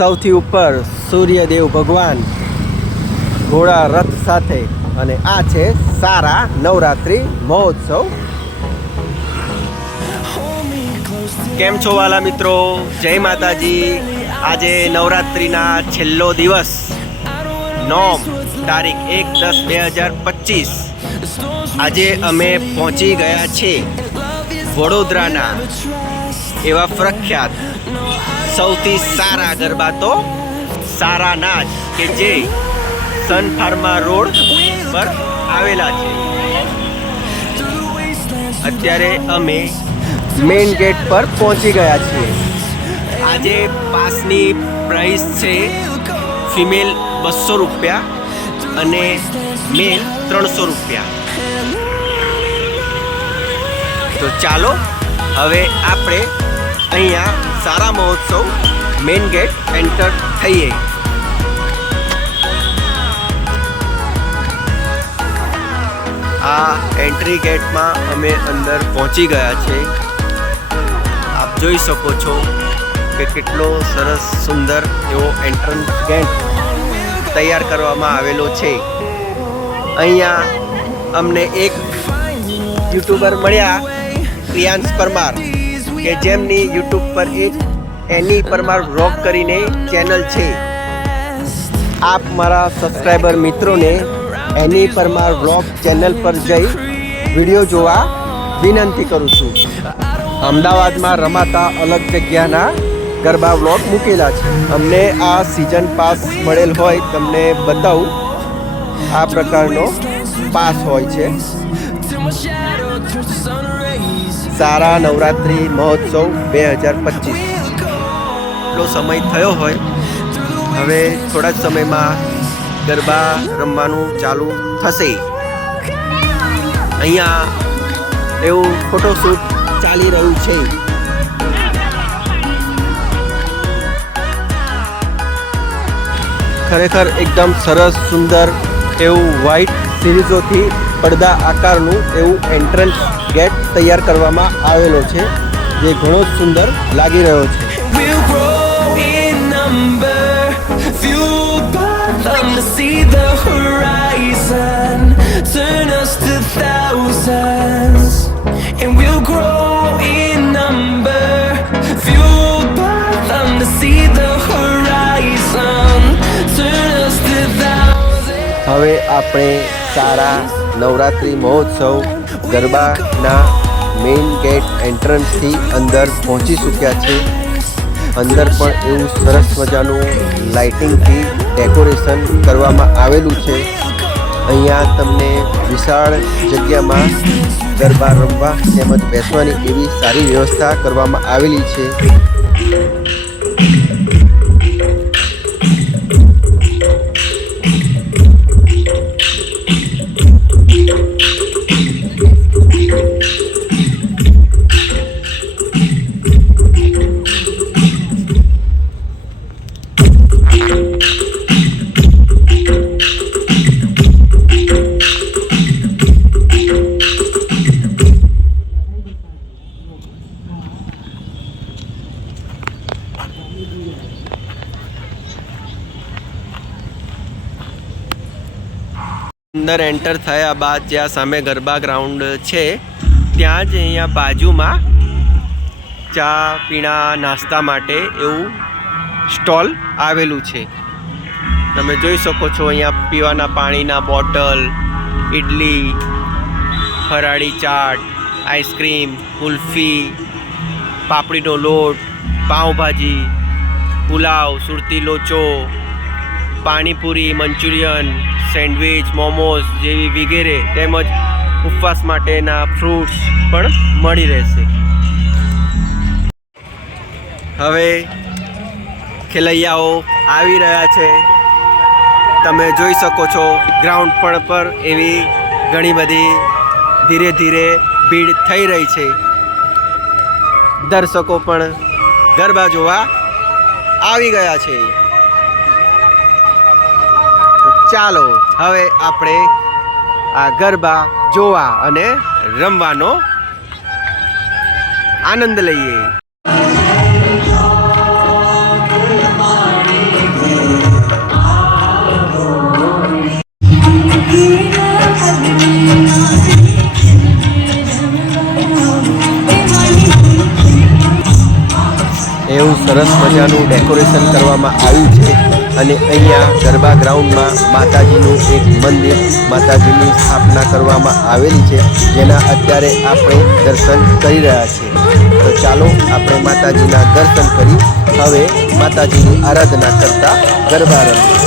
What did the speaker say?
સૌથી ઉપર સૂર્યદેવ ભગવાન ઘોડા રથ સાથે. અને આ છે સારા નવરાત્રિ મહોત્સવ. કેમ છો વાલા મિત્રો? જય માતાજી. આજે નવરાત્રિના છેલ્લો દિવસ. નોમ તારીખ એક દસ બે હજાર પચીસ. આજે અમે પહોંચી ગયા છે વડોદરાના એવા પ્રખ્યાત સૌથી સારા ગરબા તો સારા નાચ કે જે સન ફાર્મા રોડ પર આવેલા છે. અત્યારે અમે મેઇન ગેટ પર પહોંચી ગયા છીએ. આજે પાસની પ્રાઇસ છે ફિમેલ બસો રૂપિયા અને મેલ ત્રણસો રૂપિયા. તો ચાલો, હવે આપણે અહીંયા સારા મહોત્સવ મેઇન ગેટ એન્ટર થઈએ. આ એન્ટ્રી ગેટમાં અમે અંદર પહોંચી ગયા છે. આપ જોઈ શકો છો કે કેટલો સરસ, સુંદર એવો એન્ટ્રન્સ ગેટ તૈયાર કરવામાં આવેલો છે. અહીંયા અમને એક યુટ્યુબર મળ્યા, પ્રિયાંશ પરમાર. કે જેમની યુટ્યુબ પર એક એની પરમાર વ્લોગ કરીને ચેનલ છે. આપ મારા સબસ્ક્રાઈબર મિત્રોને એની પરમાર વ્લોગ ચેનલ પર જઈ વીડિયો જોવા વિનંતી કરું છું. અમદાવાદમાં રમાતા અલગ જગ્યાના ગરબા વ્લોગ મૂકેલા છે. અમને આ સિઝન પાસ મળેલ હોય તમને બતાવું. આ પ્રકારનો પાસ હોય છે. સારા નવરાત્રિ મહોત્સવ બે હજાર પચીસ. એટલો સમય થયો હોય, હવે થોડા જ સમયમાં ગરબા રમવાનું ચાલુ થશે. અહીંયા એવું ફોટોશૂટ ચાલી રહ્યું છે. ખરેખર એકદમ સરસ, સુંદર એવું વ્હાઈટ સિરીઝોથી પડદા આકારનું એવું એન્ટ્રન્સ ગેટ તૈયાર કરવામાં આવેલો છે જે ઘણો જ સુંદર લાગી રહ્યો છે. હવે આપણે સારા નવરાત્રિ મહોત્સવ ગરબાના મેઇન ગેટ એન્ટ્રન્સથી અંદર પહોંચી ચૂક્યા છે. અંદર પણ એવું સરસ મજાનું લાઇટિંગથી ડેકોરેશન કરવામાં આવેલું છે. અહીંયા તમને વિશાળ જગ્યામાં ગરબા રમવા તેમજ બેસવાની એવી સારી વ્યવસ્થા કરવામાં આવેલી છે. અંદર એન્ટર થયા બાદ જ્યાં સામે ગરબા ગ્રાઉન્ડ છે, ત્યાં જ અહીંયા બાજુમાં ચા પીણા નાસ્તા માટે એવું સ્ટોલ આવેલું છે. તમે જોઈ શકો છો અહીંયા પીવાના પાણીના બોટલ ઇડલી ફરાળી ચાટ, આઈસ્ક્રીમ, કુલ્ફી, પાપડીનો લોટ, પાઉંભાજી, પુલાવ, સુરતી લોચો, પાણીપુરી, મંચુરિયન સેન્ડવિચ, મોમોઝ જેવી વગેરે તેમજ ઉપવાસ માટેના ફ્રૂટ્સ પણ મળી રહેશે. હવે ખેલૈયાઓ આવી રહ્યા છે. તમે જોઈ શકો છો ગ્રાઉન્ડ પણ પર એવી ઘણી બધી ધીરે ધીરે ભીડ થઈ રહી છે. દર્શકો પણ ગરબા જોવા આવી ગયા છે. ચાલો, હવે આપણે આ ગરબા જોવા અને રમવાનો આનંદ લઈએ. એવું સરસ મજાનું ડેકોરેશન કરવામાં આવ્યું છે. અને અહીંયા ગરબા ગ્રાઉન્ડમાં માતાજીનું એક મંદિર, માતાજીની સ્થાપના કરવામાં આવેલી છે, જેના અત્યારે આપણે દર્શન કરી રહ્યા છીએ તો ચાલો આપણે માતાજીના દર્શન કરી, હવે માતાજીની આરાધના કરતા ગરબા રમીએ.